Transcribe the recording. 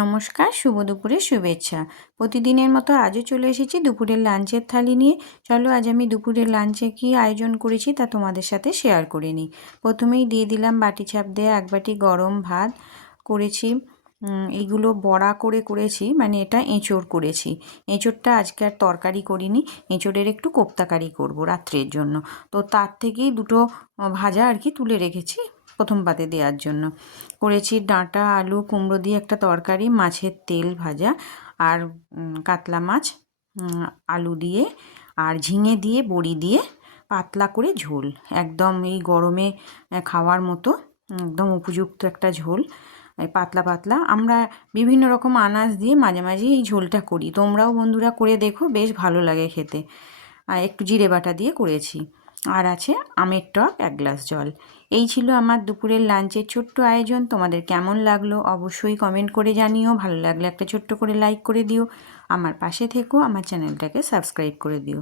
নমস্কার, শুভ দুপুরের শুভেচ্ছা। প্রতিদিনের মতো আজও চলে এসেছি দুপুরের লাঞ্চের থালি নিয়ে। চলো আজ আমি দুপুরের লাঞ্চে কী আয়োজন করেছি তা তোমাদের সাথে শেয়ার করে নিই। প্রথমেই দিয়ে দিলাম বাটি চাপ দিয়ে 1 বাটি গরম ভাত করেছি। এইগুলো বড়া করেছি, মানে এটা এঁচোড় করেছি। এঁচোড়টা আজকে আর তরকারি করিনি, এঁচোড়ের একটু কোপ্তাকারি করব রাত্রের জন্য। তো তার থেকেই দুটো ভাজা আর কি তুলে রেখেছি প্রথম পাতে দেওয়ার জন্য। করেছি ডাঁটা আলু কুমড়ো দিয়ে একটা তরকারি, মাছের তেল ভাজা, আর কাতলা মাছ আলু দিয়ে আর ঝিঙে দিয়ে বড়ি দিয়ে পাতলা করে ঝোল, একদম এই গরমে খাওয়ার মতো একদম উপযুক্ত একটা ঝোল। পাতলা পাতলা আমরা বিভিন্ন রকম আনাজ দিয়ে মাঝে মাঝে এই ঝোলটা করি, তোমরাও বন্ধুরা করে দেখো, বেশ ভালো লাগে খেতে। আর একটু জিরে বাটা দিয়ে করেছি। আর আছে আমের টক, 1 গ্লাস জল। এই ছিল আমার দুপুরের লাঞ্চের ছোট্ট আয়োজন। তোমাদের কেমন লাগলো অবশ্যই কমেন্ট করে জানিও। ভালো লাগলে একটা ছোট্ট করে লাইক করে দিও। আমার পাশে থেকো, আমার চ্যানেলটাকে সাবস্ক্রাইব করে দিও।